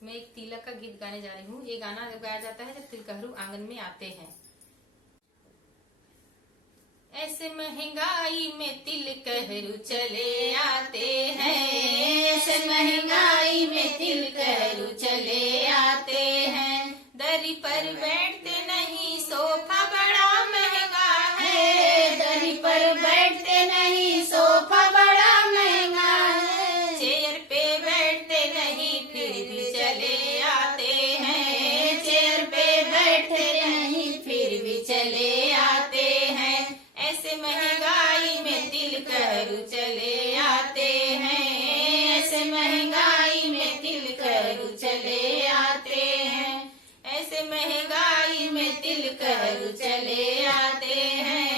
मैं एक तिलक का गीत गाने जा रही हूँ। ये गाना गाया जाता है जब तिलकहरू आंगन में आते हैं। ऐसे महंगाई में तिलकहरू चले आते हैं, ऐसे महंगाई में तिलकहरू चले आते हैं। दरी पर बैठते नहीं सोफा बड़ा महंगा है, दरी पर बैठते नहीं सोफा बड़ा महंगा है। चेयर पे बैठते नहीं फिर भी चले आते हैं, चेयर पे बैठते नहीं फिर भी चले आते हैं। ऐसे महंगाई में तिलकहरू चले आते हैं, ऐसे महंगाई में तिलकहरू चले आते हैं। ऐसे महंगाई में तिलकहरू चले आते हैं,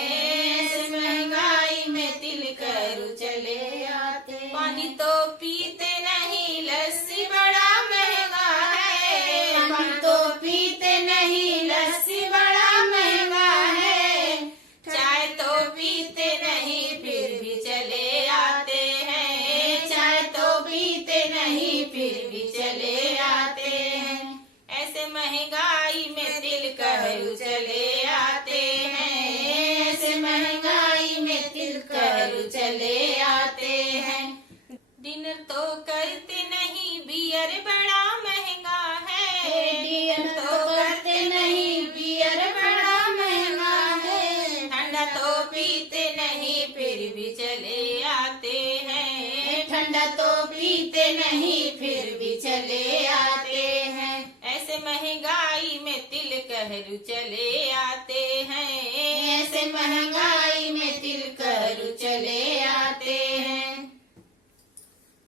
ऐसे महंगाई में तिलकहरू चले आते हैं। पानी तो पीते नहीं लस्सी बड़ा महंगा है, पानी तो पीते नहीं लस्सी बड़ा महंगा है। चाय तो पीते नहीं फिर भी चले आते हैं, चाय तो पीते नहीं फिर भी चले आते हैं। ऐसे महंगाई में तिलकहरू चले आते हैं, ऐसे महंगाई में तिलकहरू चले आते हैं। डिनर तो करते नहीं बियर बड़ा महंगा है, डिनर तो करते नहीं बियर बड़ा महंगा है। ठंडा तो पीते नहीं फिर भी चले आते हैं, ठंडा तो पीते नहीं फिर भी चले आते हैं। ऐसे महंगाई में तिलकहरू चले आते हैं, ऐसे महंगाई